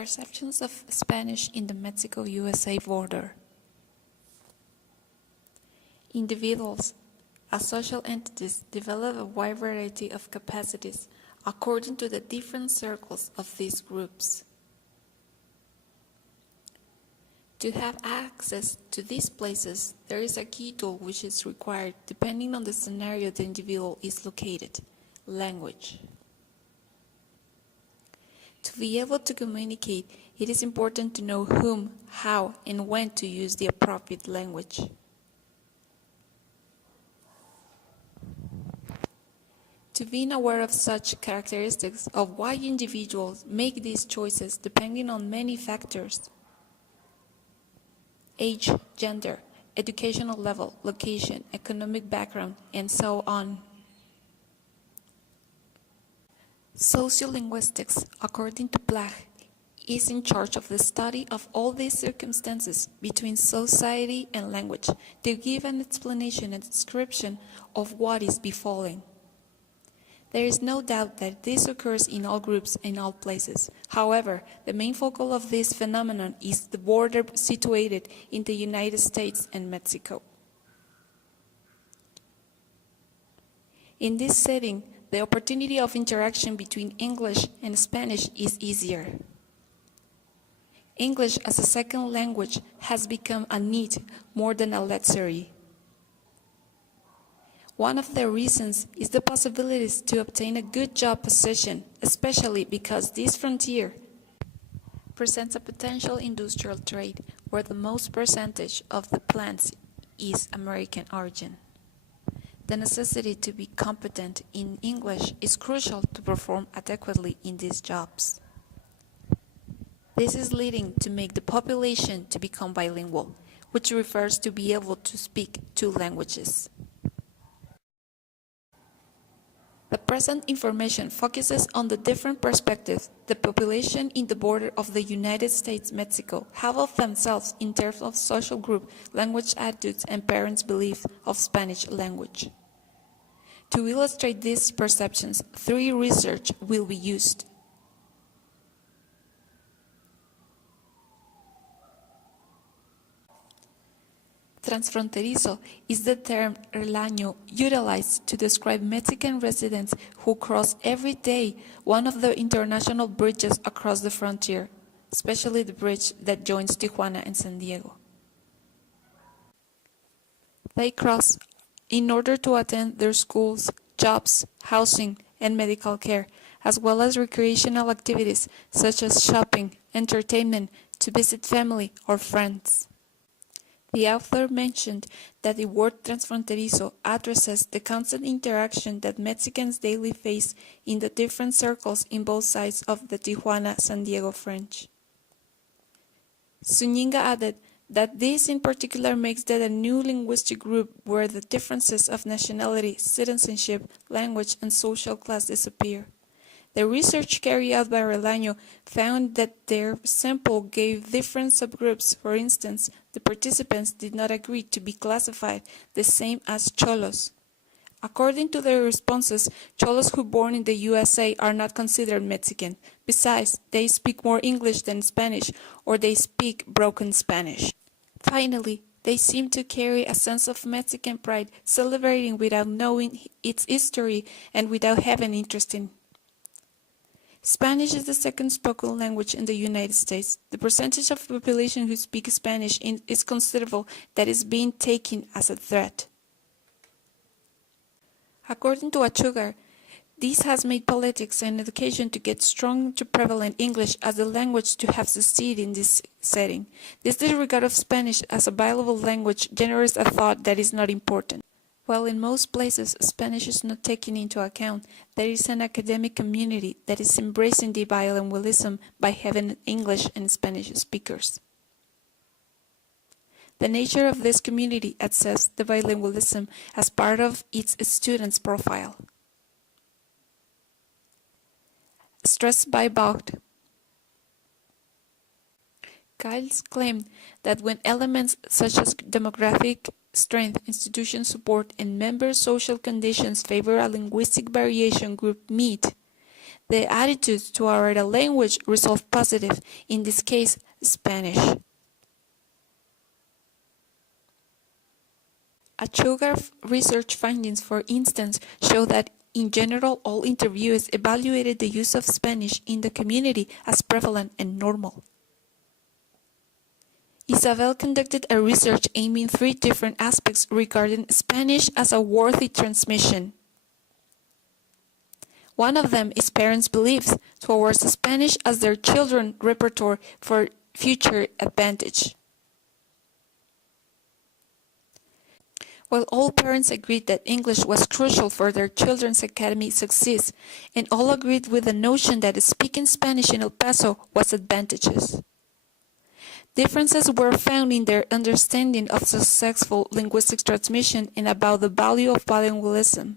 Perceptions of Spanish in the Mexico-USA border. Individuals, as social entities, develop a wide variety of capacities according to the different circles of these groups. To have access to these places, there is a key tool which is required depending on the scenario the individual is located: language. To be able to communicate, it is important to know whom, how, and when to use the appropriate language. To being aware of such characteristics of why individuals make these choices depending on many factors: age, gender, educational level, location, economic background, and so on. Sociolinguistics, according to Black, is in charge of the study of all these circumstances between society and language to give an explanation and description of what is befalling. There is no doubt that this occurs in all groups in all places. However, the main focal of this phenomenon is the border situated in the United States and Mexico. In this setting, the opportunity of interaction between English and Spanish is easier. English as a second language has become a need more than a luxury. One of the reasons is the possibilities to obtain a good job position, especially because this frontier presents a potential industrial trade where the most percentage of the plants is American origin. The necessity to be competent in English is crucial to perform adequately in these jobs. This is leading to make the population to become bilingual, which refers to be able to speak two languages. The present information focuses on the different perspectives the population in the border of the United States-Mexico have of themselves in terms of social group, language attitudes, and parents' beliefs of Spanish language. To illustrate these perceptions, three research will be used. Transfronterizo is the term Relaño utilized to describe Mexican residents who cross every day one of the international bridges across the frontier, especially the bridge that joins Tijuana and San Diego. They cross in order to attend their schools, jobs, housing, and medical care, as well as recreational activities such as shopping, entertainment, to visit family or friends. The author mentioned that the word transfronterizo addresses the constant interaction that Mexicans daily face in the different circles in both sides of the Tijuana-San Diego Trench. Zúñiga added that this in particular makes that a new linguistic group where the differences of nationality, citizenship, language, and social class disappear. The research carried out by Relaño found that their sample gave different subgroups. For instance, the participants did not agree to be classified the same as Cholos. According to their responses, Cholos who born in the USA are not considered Mexican. Besides, they speak more English than Spanish, or they speak broken Spanish. Finally, they seem to carry a sense of Mexican pride, celebrating without knowing its history and without having interest in. Spanish is the second spoken language in the United States. The percentage of the population who speaks Spanish is considerable that is being taken as a threat. According to Achugar, this has made politics and education to get strong to prevalent English as the language to have succeeded in this setting. This disregard of Spanish as a viable language generates a thought that is not important. While in most places Spanish is not taken into account, there is an academic community that is embracing the bilingualism by having English and Spanish speakers. The nature of this community accepts the bilingualism as part of its students' profile. Stressed by Vogt, Giles claimed that when elements such as demographic strength, institution support, and member social conditions favor a linguistic variation group meet, the attitudes toward a language resolve positive, in this case, Spanish. Achogar research findings, for instance, show that in general all interviewees evaluated the use of Spanish in the community as prevalent and normal. Isabel conducted a research aiming 3 different aspects regarding Spanish as a worthy transmission. One of them is parents' beliefs towards Spanish as their children's repertoire for future advantage. While all parents agreed that English was crucial for their children's academic success, and all agreed with the notion that speaking Spanish in El Paso was advantageous. Differences were found in their understanding of successful linguistic transmission and about the value of bilingualism.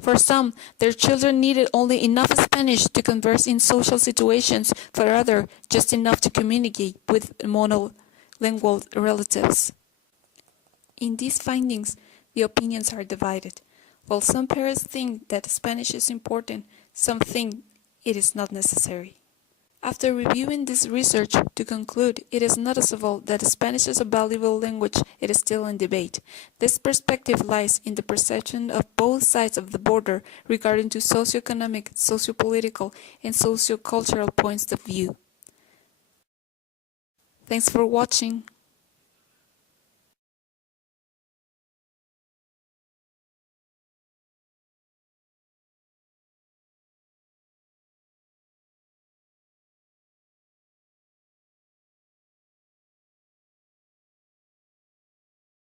For some, their children needed only enough Spanish to converse in social situations, for others, just enough to communicate with monolingual relatives. In these findings, the opinions are divided. While some parents think that Spanish is important, some think it is not necessary. After reviewing this research, to conclude, it is noticeable that Spanish is a valuable language. It is still in debate. This perspective lies in the perception of both sides of the border regarding to socioeconomic, sociopolitical, and sociocultural points of view. Thanks for watching.